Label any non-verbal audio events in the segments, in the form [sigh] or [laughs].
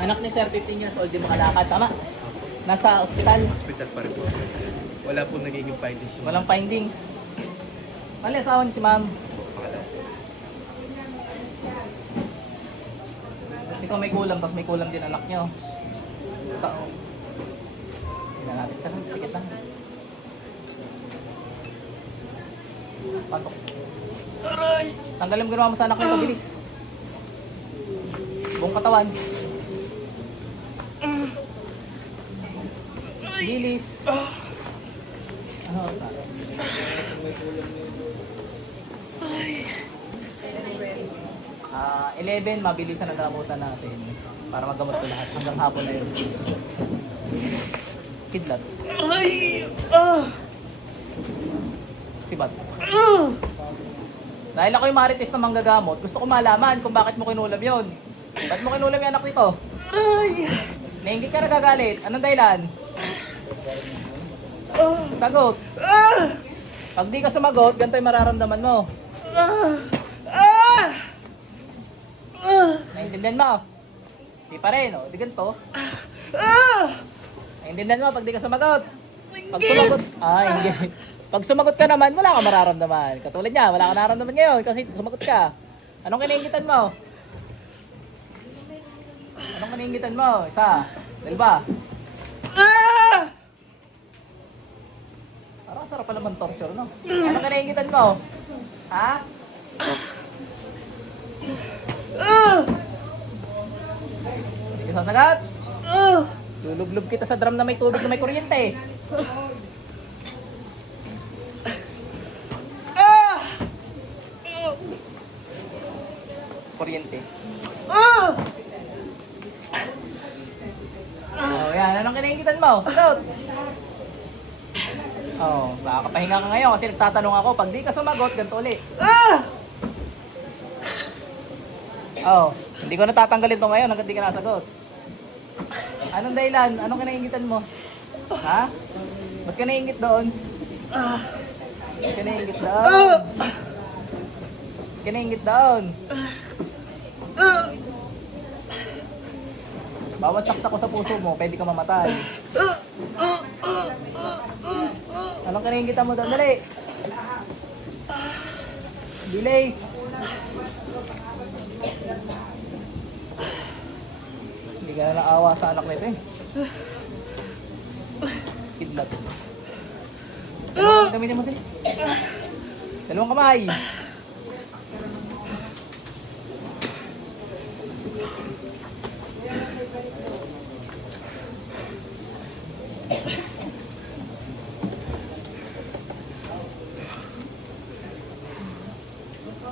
Anak ni Sir, 15 years old, di makalakad. Tama? Nasa ospital. Hospital pa rin po. Wala pong nagiging findings yung Walang findings. Mali, asawa ni si ma'am. Wala. Ikaw may kulam, tapos may kulam din anak niyo. Sa... Tingnan natin. Saan? Tikit lang. Pasok. Aray! Tanggalin mo ginawa mo sa anak niyo, bilis. Buong katawan. Bilis. Ano, sa Ah, 11, mabilisan ang gamutan natin para magamot ko lahat hanggang hapon na yun. Kidlat. Aray! Ah! Sibat. Ah! Dahil ako yung marites na manggagamot, gusto ko malaman kung bakit mo kinulam yon. Ba't mo kinulam yung anak nito? Aray! Nainggit ka nagagalit. Anong dahilan? Sagot. Pag di ka sumagot, ganito yung mararamdaman mo. Naintindihan mo? Di pa rin, oh. Di ganito. Naintindihan mo pag di ka sumagot. Pag sumagot, ah, hindi. Pag sumagot ka naman, wala ka mararamdaman. Katulad niya, wala ka nararamdaman ngayon kasi sumagot ka. Anong kinaingitan mo? Anong kinaingitan mo? Isa, dalawa. Parang sarap pala man torture, no? Anong kinaingitan mo? Ha? Hindi ka sasagat? Lulublob kita sa drum na may tubig na may kuryente. Ah! Kuryente. Oh, yan. Anong kinaingitan mo? Sagot. Oh, baka pahinga ka ngayon kasi nagtatanong ako. Pag di ka sumagot, ganito ulit. Ah! Oh, hindi ko natatanggalin to ngayon hanggang di ka nasagot. Anong dahilan? Anong kinaingitan mo? Ha? Ba't ka naingit doon? Ba't ka naingit doon? Ba't ka naingit doon? Bawat saksa ko sa puso mo, pwede ka mamatay. Anong kinaingitan mo doon? Dali! Bilis! Hindi ka na naawa sa anak nito eh. Kidlat. Gamitin mo dali. Dalawang kamay.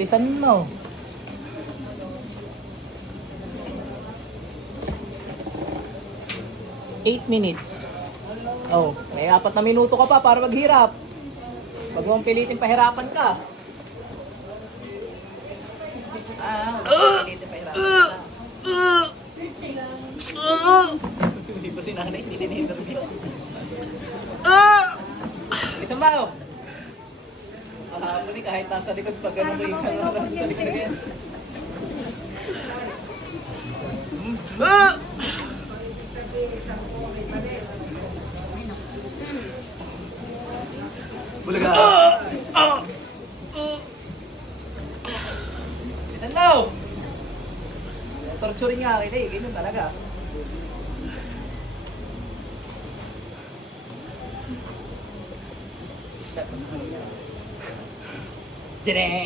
Bilisan mo. Eight minutes. Oh, may apat na minuto ka pa para maghirap. Pag mo pilitin pahirapan ka. Ah, huwag mong pilitin pahirapan ka. Hindi pa si nanay, hindi din Ah! Isang bao! Kahapon eh, kahit nasa likod pag gano'n mo yung gano'n sa likod yan. Ah! Bulaga! Ah! Isang bao! Torturing nga kita eh, ganyan talaga. Jireng!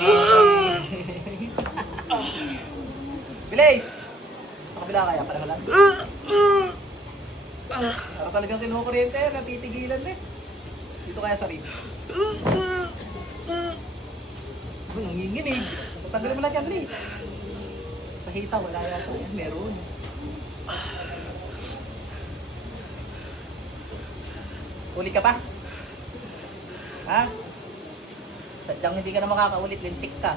Bilis! Sa kabila kaya, pareho lang. Para talagang kinuha kuryente, natitigilan na eh. Dito kaya sa ribs. Nanginginig. Tatanggalin mo lang yan, Lee. Nakita, wala yata yan. Meron. Uli ka pa? Ha? Sadyang hindi ka na makakaulit, lintik ka.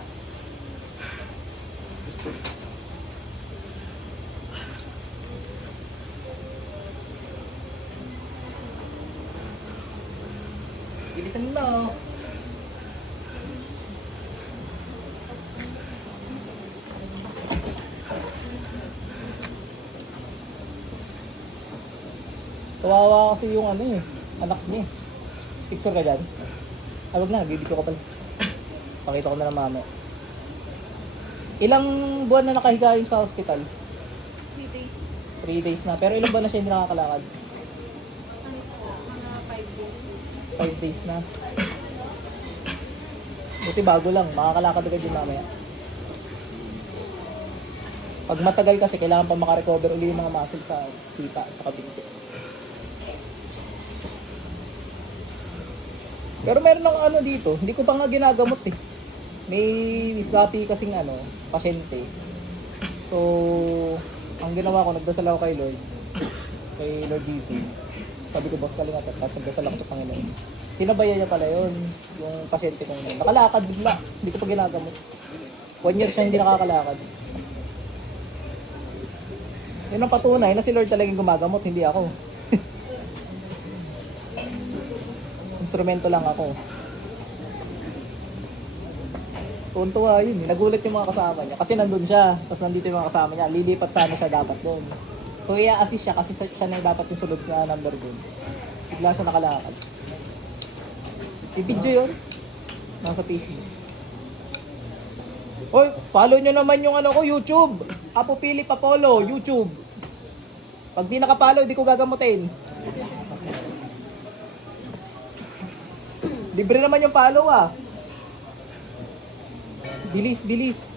Bilisan mo. Kawawa kasi yung ano eh, anak niya eh. Picture ka dyan? Ah, wag na, bibidyo ko pala. [laughs] Pakita ko na lang mamaya. Ilang buwan na nakahiga yung sa hospital? 3 days. 3 days na. Pero ilang buwan na siya hindi nakakalakad? Ano po, mga 5 days. 5 days na. Buti bago lang, makakalakad agad yun mamaya. Pag matagal kasi, kailangan pa makarecover uli yung mga muscle sa kita at saka pinto. Pero meron ng ano dito, hindi ko pa nga ginagamot eh. May discopy kasing ano, pasyente. So, ang ginawa ko, nagdasal ako kay Lord, kay Lord Jesus. Sabi ko, boss kalinga, tapos nagdasal ako sa Panginoon. Sinabayan niya pala yun, yung pasyente kong yun. Nakalakad bigla, hindi ko pa ginagamot. One year siya hindi nakakalakad. Yun ang patunay na si Lord talagang gumagamot, hindi ako. Instrumento lang ako. Tuntua yun. eh. Nagulat yung mga kasama niya. Kasi nandun siya. Tapos nandito yung mga kasama niya. Lilipat sana siya dapat doon. So i-assist siya kasi siya na dapat yung sunod na number doon. Bigla siya nakalakad. Si video yun. Nasa PC. Hoy, follow nyo naman yung ano ko, YouTube. Apo Philip Apollo, YouTube. Pag di nakapollow, di ko gagamutin. Libre naman yung follow ah. Bilis, bilis.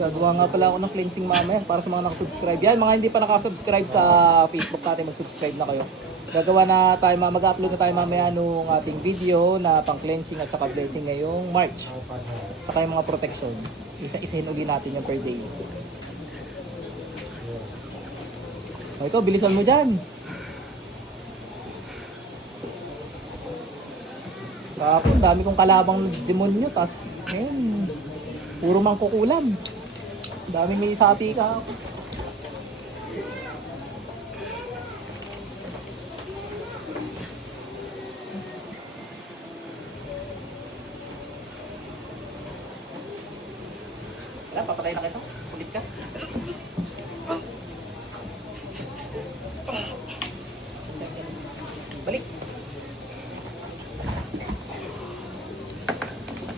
Gagawa nga pala ako ng cleansing mamaya para sa mga nakasubscribe. Yan, mga hindi pa nakasubscribe sa Facebook natin, mag-subscribe na kayo. Gagawa na tayo, ma- mag-upload na tayo mamaya nung ating video na pang cleansing at saka blessing ngayong March. Saka yung mga protection. Isa-isahin uli natin yung per day. O ito, bilisan mo dyan. Kapon, dami kong kalabang demonyo, tas, ayun, puro mangkukulam. Dami may sapi ka. Wala, papatay na kita. Kulit ka.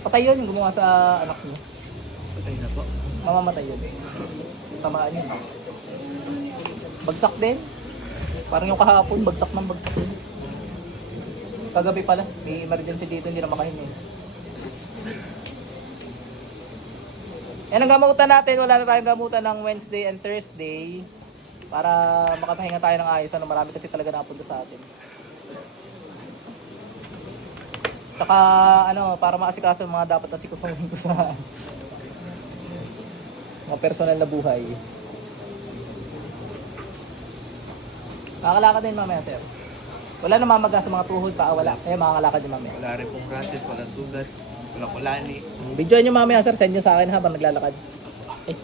Patay yun yung gumawa sa anak niyo. Patay na po. Mamamatay yun. Tamaan yun. Bagsak din. Parang yung kahapon, bagsak ng bagsak din. Kagabi pala, may emergency dito, hindi na makahingi. Yan ang gamutan natin, wala na tayong gamutan ng Wednesday and Thursday para makapahinga tayo ng ayos. Ano, marami kasi talaga napunta sa atin. Saka ano, para maasikaso yung mga dapat asikasuhin ko sa [laughs] mga personal na buhay. Makakalakad din mamaya, sir. Wala na mamaga sa mga tuhod pa, ah, wala. Kaya makakalakad din mamaya. Wala rin pong process, wala sugat, wala kulani. Video nyo mamaya, sir. Send nyo sa akin habang naglalakad. Eh,